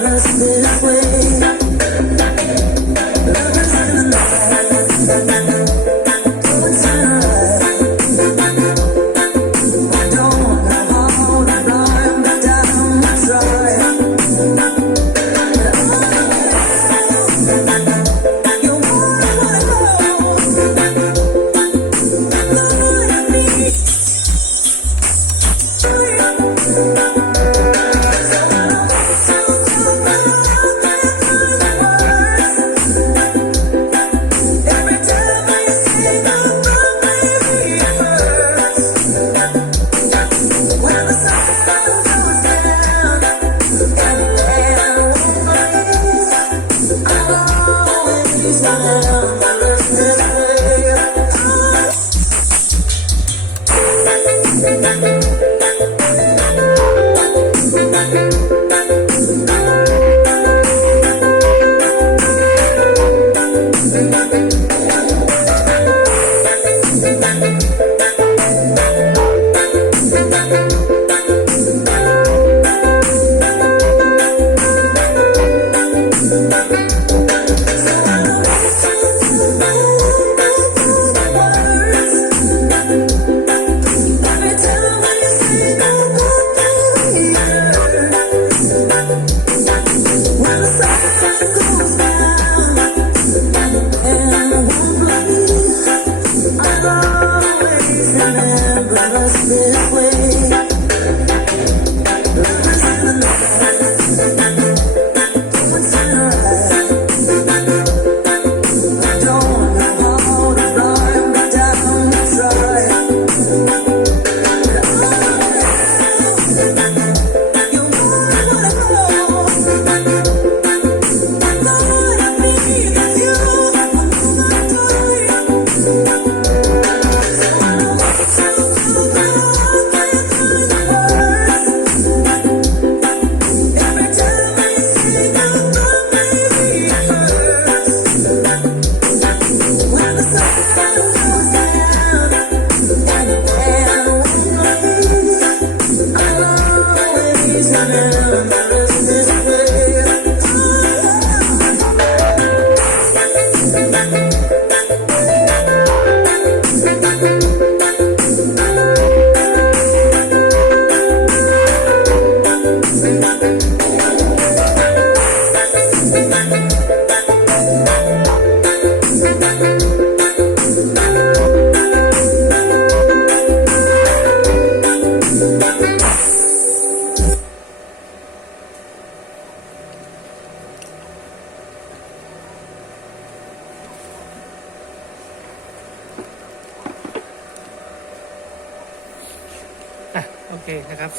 never slip away. Us this way.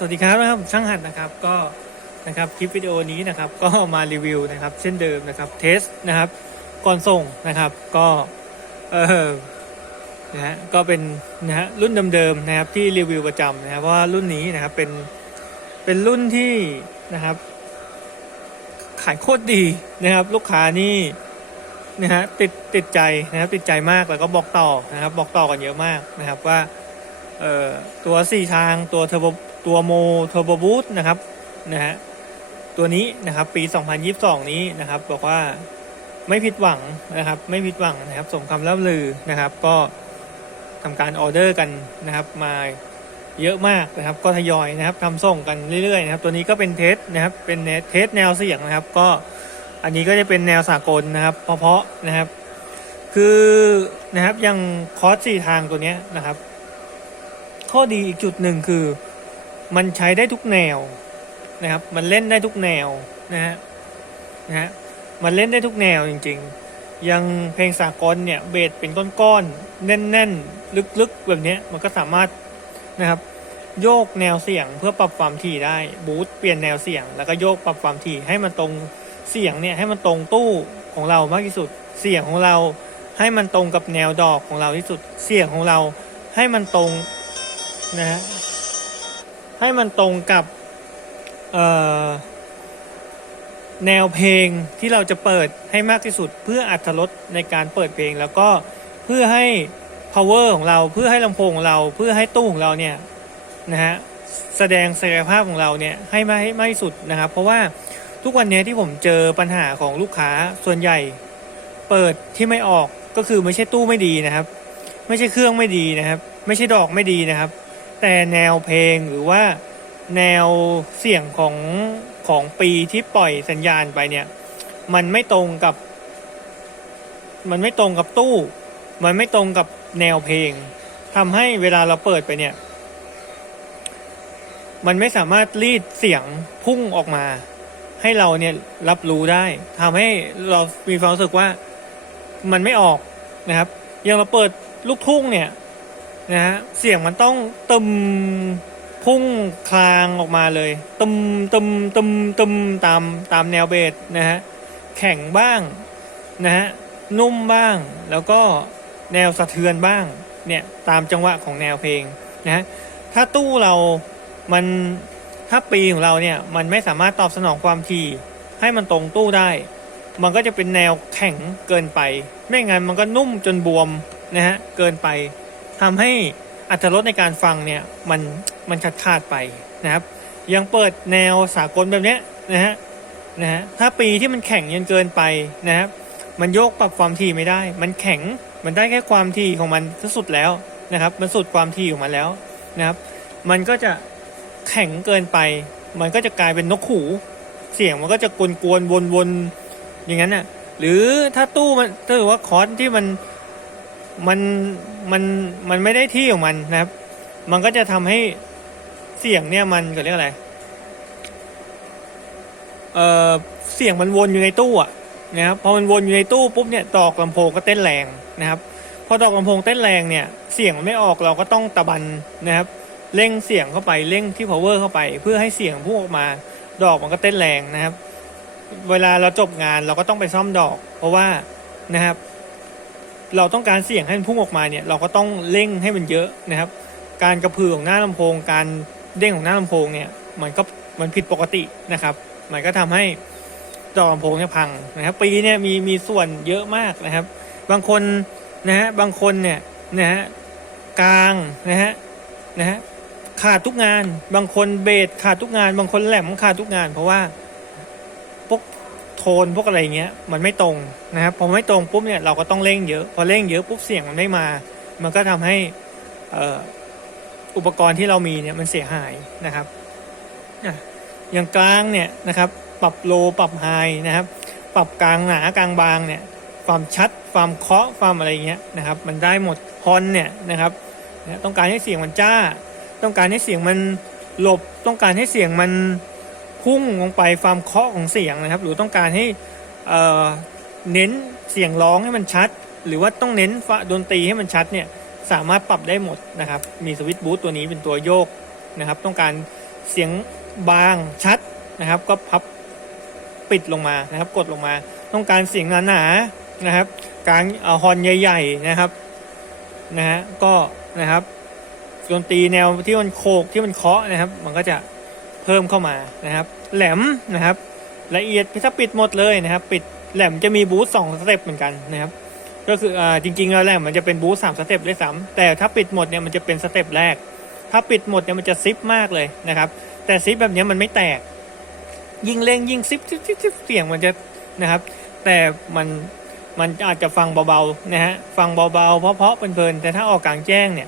สวัสดีครับนะครับช่างหัดนะครับก็นะครับคลิปวิดีโอนี้นะครับก็มารีวิวนะครับ เช่นเดิมนะครับเทสนะครับก่อนส่งนะครับก็เออนะฮะก็เป็นนะฮะรุ่นเดิมๆนะครับที่รีวิวประจำนะครับเพราะว่ารุ่นนี้นะครับเป็นเป็นรุ่นที่นะครับ ขายโคตรดีนะครับ ลูกค้านี่นะฮะติดติดใจนะครับติดใจมากแล้วก็บอกต่อนะครับ บอกต่อกันเยอะมากนะครับว่าเอ่อตัวสี่ทางตัวเทอร์โบ ตัวโมเทอร์โบบูตนะครับนะฮะตัวนี้นะครับปี 2022 นี้นะครับบอกว่าไม่ผิดหวังนะครับ ไม่ผิดหวังนะครับ สมคำล่ำลือนะครับ ก็ทำการออเดอร์กันนะครับ มาเยอะมากนะครับ ก็ทยอยนะครับทำส่งกันเรื่อยๆนะครับ ตัวนี้ก็เป็นเทสนะครับ เป็นเทสแนวเสียงนะครับ ก็อันนี้ก็จะเป็นแนวสากลนะครับ เพาะๆนะครับ คือนะครับยังคอร์สสี่ทางตัวนี้นะครับ ข้อดีอีกจุดหนึ่งคือ มันใช้ได้ทุกแนวนะครับ มันเล่นได้ทุกแนวนะฮะนะฮะมันเล่นได้ทุกแนวจริงๆยังเพลงสากลเนี่ยเบสเป็นก้อนๆแน่นๆ ลึกๆ แบบนี้มันก็สามารถนะครับโยกแนวเสียงเพื่อปรับความถี่ได้บูตเปลี่ยนแนวเสียง แล้วก็โยกปรับความถี่ให้มันตรงเสียงเนี่ยให้มันตรงตู้ของเรามากที่สุด เสียงของเราให้มันตรงกับแนวดอกของเราที่สุด เสียงของเราให้มันตรงนะฮะ ให้มันตรงกับแนวเพลงที่เราจะเปิดให้มากที่สุด เพื่ออัตรสในการเปิดเพลง แล้วก็เพื่อให้ power ของเราเพื่อให้ลำโพงของเรา เพื่อให้ตู้ของเราเนี่ยนะฮะแสดงศักยภาพของเราเนี่ยให้มากให้มากที่สุดนะครับ เพราะว่าทุกวันนี้ที่ผมเจอปัญหาของลูกค้าส่วนใหญ่เปิดที่ไม่ออกก็คือไม่ใช่ตู้ไม่ดีนะครับ ไม่ใช่เครื่องไม่ดีนะครับ ไม่ใช่ดอกไม่ดีนะครับ แต่แนวเพลงหรือว่าแนวเสียงของของปีที่ปล่อยสัญญาณไปเนี่ย มันไม่ตรงกับ มันไม่ตรงกับตู้ มันไม่ตรงกับแนวเพลงทำให้เวลาเราเปิดไปเนี่ย มันไม่สามารถรีดเสียงพุ่งออกมา ให้เราเนี่ยรับรู้ได้ทำให้เรามีความรู้สึกว่ามันไม่ออกนะครับอย่างเราเปิดลูกทุ่งเนี่ย นะฮะเสียงมันต้องตึมพุ่งคลางออกมาเลย ตึมตึมตึมตึมตามตามแนวเบสนะฮะแข็งบ้างนะฮะนุ่มบ้างแล้วก็แนวสะเทือนบ้างเนี่ยตามจังหวะของแนวเพลงนะฮะถ้าตู้เรามันถ้าปีของเราเนี่ยมันไม่สามารถตอบสนองความถี่ให้มันตรงตู้ได้ มันก็จะเป็นแนวแข็งเกินไป ไม่งั้นมันก็นุ่มจนบวมนะฮะเกินไป ทำให้อัตรสในการฟังเนี่ยมันมันขาดขาดไปนะครับ ยังเปิดแนวสากลแบบเนี้ยนะฮะนะฮะถ้าปีที่มันแข็งจนเกินไปนะครับ มันโยกปรับความถี่ไม่ได้ มันแข็งมันได้แค่ความถี่ของมันสุดแล้วนะครับ มันสุดความถี่ของมันแล้วนะครับ มันก็จะแข็งเกินไป มันก็จะกลายเป็นนกขู่เสียงมันก็จะกวนกวนวนวนๆอย่างนั้นน่ะหรือถ้าตู้มันถ้าเกิดว่าคอร์สที่มัน มันมันมันไม่ได้ที่ของมันนะครับ มันก็จะทำให้เสียงเนี่ยมันเขาเรียกอะไรเอ่อเสียงมันวนอยู่ในตู้อะนะครับพอมันวนอยู่ในตู้ปุ๊บเนี่ยดอกลำโพงก็เต้นแรงนะครับพอดอกลำโพงเต้นแรงเนี่ยเสียงมันไม่ออกเราก็ต้องตะบันนะครับเร่งเสียงเข้าไปเร่งที่ power เข้าไป เพื่อให้เสียงพุ่งออกมาดอกมันก็เต้นแรงนะครับ เวลาเราจบงานเราก็ต้องไปซ่อมดอก เพราะว่านะครับ เราต้องการเสียงให้มันพุ่งออกมาเนี่ยเราก็ต้องเร่งให้มันเยอะนะครับ การกระพือของหน้าลำโพง การเด้งของหน้าลำโพงเนี่ยมันก็มันผิดปกตินะครับ มันก็ทำให้ดอลำโพงเนี่ยพังนะครับ ปีเนี่ยมีมีส่วนเยอะมากนะครับ บางคนนะฮะบางคนเนี่ยนะฮะกลางนะฮะนะฮะขาดทุกงาน บางคนเบสขาดทุกงาน บางคนแหลมขาดทุกงาน เพราะว่า โทนพวกอะไรเงี้ยมันไม่ตรงนะครับพอไม่ตรงปุ๊บเนี่ยเราก็ต้องเร่งเยอะพอเร่งเยอะปุ๊บเสียงมันไม่มา มันก็ทำให้อุปกรณ์ที่เรามีเนี่ยมันเสียหายนะครับอย่างกลางเนี่ยนะครับปรับโลปรับไฮนะครับ ปรับกลางหนากลางบางเนี่ยความชัดความเคาะความอะไรเงี้ยนะครับ มันได้หมดฮอนเนี่ยนะครับต้องการให้เสียงมันจ้า ต้องการให้เสียงมันหลบต้องการให้เสียงมัน พุ่งลงไปความเคาะของเสียงนะครับ หรือต้องการให้เน้นเสียงร้องให้มันชัด หรือว่าต้องเน้นดนตรีให้มันชัดเนี่ยสามารถปรับได้หมดนะครับ มีสวิตช์บูตตัวนี้เป็นตัวโยกนะครับ ต้องการเสียงบางชัดนะครับ ก็พับปิดลงมานะครับ กดลงมา ต้องการเสียงหนาๆนะครับ กลางเอาฮอนใหญ่ ๆนะครับนะฮะก็นะครับดนตรีแนวที่มันโคกที่มันเคาะนะครับ มันก็จะ เพิ่มเข้ามานะครับ แหลมนะครับ ละเอียดถ้าปิดหมดเลยนะครับ ปิดแหลมจะมีบูสสองสเต็ปเหมือนกันนะครับ ก็คืออ่าจริงๆแล้วแหลมมันจะเป็นบูสสามสเต็ปด้วยซ้ำแต่ถ้าปิดหมดเนี่ยมันจะเป็นสเต็ปแรก ถ้าปิดหมดเนี่ยมันจะซิปมากเลยนะครับ แต่ซิปแบบเนี้ยมันไม่แตก ยิ่งเร่งยิ่งซิปซิปซิปซิปเสียงมันจะนะครับ แต่มันมันอาจจะฟังเบาๆนะฮะฟังเบาๆเพราะๆเพลินๆแต่ถ้าออกกลางแจ้งเนี่ย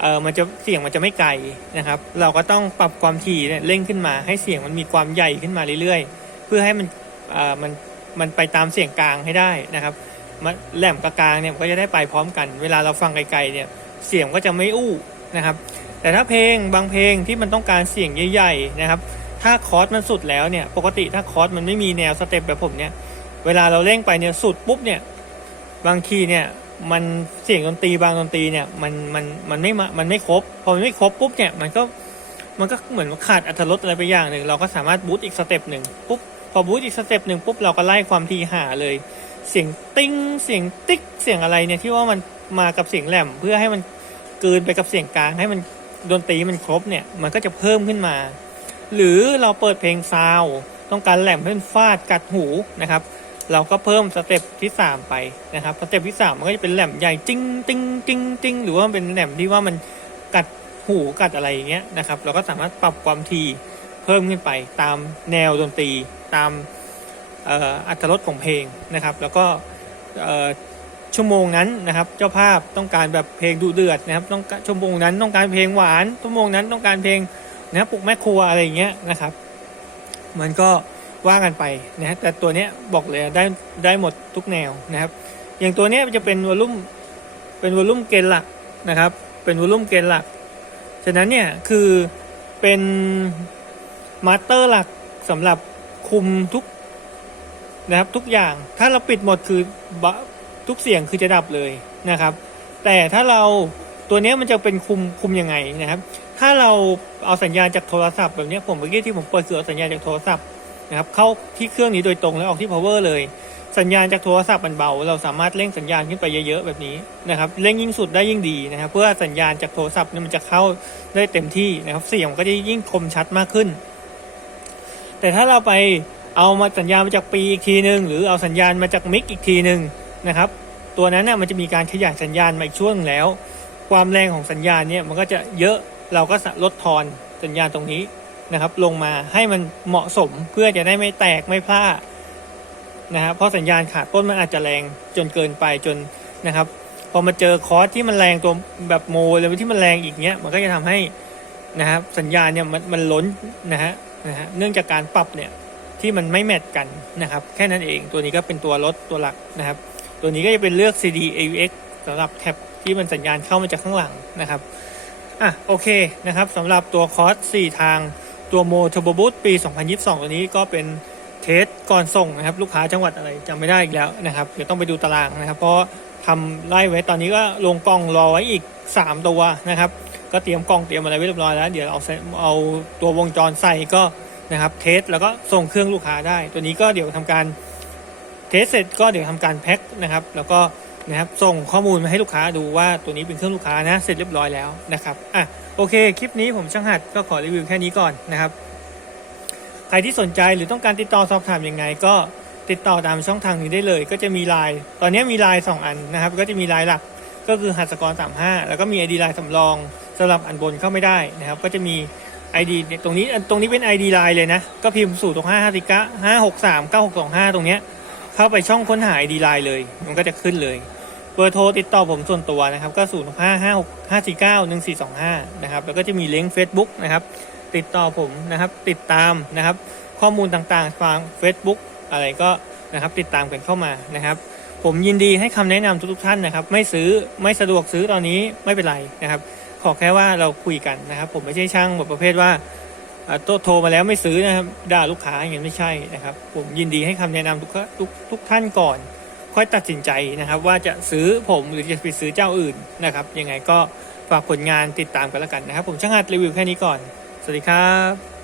เออมันจะเสียงมันจะไม่ไกลนะครับ เราก็ต้องปรับความถี่เนี่ยเร่งขึ้นมา ให้เสียงมันมีความใหญ่ขึ้นมาเรื่อยๆ เพื่อให้มันเออมันมันไปตามเสียงกลางให้ได้นะครับมันแหลมกับกลางเนี่ยมันก็จะได้ไปพร้อมกัน เวลาเราฟังไกลๆเนี่ยเสียงก็จะไม่อู้นะครับ แต่ถ้าเพลงบางเพลงที่มันต้องการเสียงใหญ่ๆนะครับ ถ้าคอร์สมันสุดแล้วเนี่ยปกติถ้าคอร์สมันไม่มีแนวสเต็ปแบบผมเนี่ยเวลาเราเร่งไปเนี่ยสุดปุ๊บเนี่ยบางทีเนี่ย มันเสียงดนตรีบางดนตรีเนี่ยมันมันมันไม่มามันไม่ครบ พอมันไม่ครบปุ๊บเนี่ยมันก็มันก็เหมือนขาดอรรถรสอะไรไปอย่างหนึ่งเราก็สามารถบูตอีกสเต็ปหนึ่งปุ๊บพอบูตอีกสเต็ปหนึ่งปุ๊บเราก็ไล่ความทีหาเลย เสียงติ้งเสียงติ๊กเสียงอะไรเนี่ยที่ว่ามันมากับเสียงแหลมเพื่อให้มันเกินไปกับเสียงกลาง ให้มันดนตรีมันครบเนี่ยมันก็จะเพิ่มขึ้นมา หรือเราเปิดเพลงซาวต้องการแหลมให้มันฟาดกัดหูนะครับ เราก็เพิ่มสเต็ปที่ 3 ไปนะครับสเต็ปที่ 3 มันก็จะเป็นแหลมใหญ่จิ้งจิ้งจิ้งจิ้งหรือว่าเป็นแหลมที่ว่ามันกัดหูกัดอะไรอย่างเงี้ยนะครับเราก็สามารถปรับความถี่เพิ่มขึ้นไปตามแนวดนตรีตามอัตรสของเพลงนะครับ แล้วก็ชั่วโมงนั้นนะครับเจ้าภาพต้องการแบบเพลงดุเดือดนะครับต้องชั่วโมงนั้นต้องการเพลงหวานชั่วโมงนั้นต้องการเพลงนะปลุกแม่ครัวอะไรอย่างเงี้ยนะครับ มันก็ ว่ากันไปนะฮะแต่ตัวเนี้ยบอกเลยได้ได้หมดทุกแนวนะครับ อย่างตัวเนี้ยจะเป็นวอลลุ่มเป็นวอลลุ่มเกณฑ์หลักนะครับ เป็นวอลลุ่มเกณฑ์หลัก ฉะนั้นเนี่ยคือเป็นมาสเตอร์หลักสำหรับคุมทุกนะครับทุกอย่างถ้าเราปิดหมดคือทุกเสียงคือจะดับเลยนะครับ แต่ถ้าเราตัวนี้มันจะเป็นคุมคุมยังไงนะครับ ถ้าเราเอาสัญญาณจากโทรศัพท์แบบนี้ผมเมื่อกี้ที่ผมเปิดคือสัญญาณจากโทรศัพท์ นะครับเข้าที่เครื่องนี้โดยตรงแล้วออกที่ power เลย สัญญาณจากโทรศัพท์มันเบา เราสามารถเร่งสัญญาณขึ้นไปเยอะๆแบบนี้นะครับเร่งยิ่งสุดได้ยิ่งดีนะครับ เพื่อสัญญาณจากโทรศัพท์เนี่ยมันจะเข้าได้เต็มที่นะครับเสียงก็จะยิ่งคมชัดมากขึ้น แต่ถ้าเราไปเอามาสัญญาณมาจากปีอีกทีหนึ่งหรือเอาสัญญาณมาจากมิกอีกทีหนึ่งนะครับ ตัวนั้นน่ะมันจะมีการขยายสัญญาณมาอีกช่วงหนึ่งแล้ว ความแรงของสัญญาณเนี่ยมันก็จะเยอะเราก็ลดทอนสัญญาณตรงนี้ นะครับ ลงมาให้มันเหมาะสมเพื่อจะได้ไม่แตกไม่พลาดนะครับเพราะสัญญาณขาดต้นมันอาจจะแรงจนเกินไปจนนะครับพอมาเจอคอร์สที่มันแรงตัวแบบโมเลยที่มันแรงอีกเนี้ยมันก็จะทำให้นะครับสัญญาณเนี่ยมันมันล้นนะฮะนะฮะเนื่องจากการปรับเนี่ยที่มันไม่แมทกันนะครับ แค่นั้นเองตัวนี้ก็เป็นตัวลดตัวหลักนะครับ ตัวนี้ก็จะเป็นเลือก CD AUX สำหรับแท็บที่มันสัญญาณเข้ามาจากข้างหลังนะครับอะโอเคนะครับสำหรับตัวคอร์ส4ทาง ตัวโมเทอร์โบบูตปี 2022 ตัวนี้ก็เป็นเทสก่อนส่งนะครับลูกค้าจังหวัดอะไรจำไม่ได้อีกแล้วนะครับเดี๋ยวต้องไปดูตารางนะครับ เพราะทำไล่ไว้ตอนนี้ก็ลงกล่องรอไว้อีก 3 ตัวนะครับ ก็เตรียมกล่องเตรียมอะไรไว้เรียบร้อยแล้วเดี๋ยวเอาเอาตัววงจรใส่ก็นะครับเทสแล้วก็ส่งเครื่องลูกค้าได้ ตัวนี้ก็เดี๋ยวทำการเทสเสร็จก็เดี๋ยวทำการแพ็คนะครับ แล้วก็นะครับส่งข้อมูลมาให้ลูกค้าดูว่าตัวนี้เป็นเครื่องลูกค้านะเสร็จเรียบร้อยแล้วนะครับอะ โอเค คลิปนี้ผมช่างหัดก็ขอรีวิวแค่นี้ก่อนนะครับ ใครที่สนใจหรือต้องการติดต่อสอบถามยังไง ก็ติดต่อตามช่องทางนี้ได้เลย ก็จะมีไลน์ตอนนี้มีไลน์สองอันนะครับ ก็จะมีไลน์หลักก็คือหัสกร35แล้วก็มี ID ไลน์สำรองสำหรับอันบนเข้าไม่ได้นะครับ ก็จะมี ID เดียตรงนี้ตรงนี้เป็น ID ไลน์เลยนะ ก็พิมพ์สู่ตรง5 5 5 5 6 3 9 6 2 5ตรงเนี้ยเข้าไปช่องค้นหา ID ไลน์เลย มันก็จะขึ้นเลย เบอร์โทรติดต่อผมส่วนตัวนะครับก็ 0 5 5 6 5 4 9 1 4 2 5 นะครับ แล้วก็จะมีลิงก์ Facebook นะครับ ติดต่อผมนะครับ ติดตามนะครับ ข้อมูลต่างๆทาง Facebook อะไรก็นะครับ ติดตามกันเข้ามานะครับ ผมยินดีให้คำแนะนำทุกๆท่านนะครับ ไม่ซื้อไม่สะดวกซื้อตอนนี้ไม่เป็นไรนะครับ ขอแค่ว่าเราคุยกันนะครับ ผมไม่ใช่ช่างแบบประเภทว่าอ่าโทรโทรมาแล้วไม่ซื้อนะครับด่าลูกค้าอย่างนี้ไม่ใช่นะครับ ผมยินดีให้คำแนะนำทุกทุกทุกท่านก่อน ค่อยตัดสินใจนะครับ ว่าจะซื้อผมหรือจะไปซื้อเจ้าอื่นนะครับ ยังไงก็ฝากผลงานติดตามกันแล้วกันนะครับ ผมช่างหัดรีวิวแค่นี้ก่อน สวัสดีครับ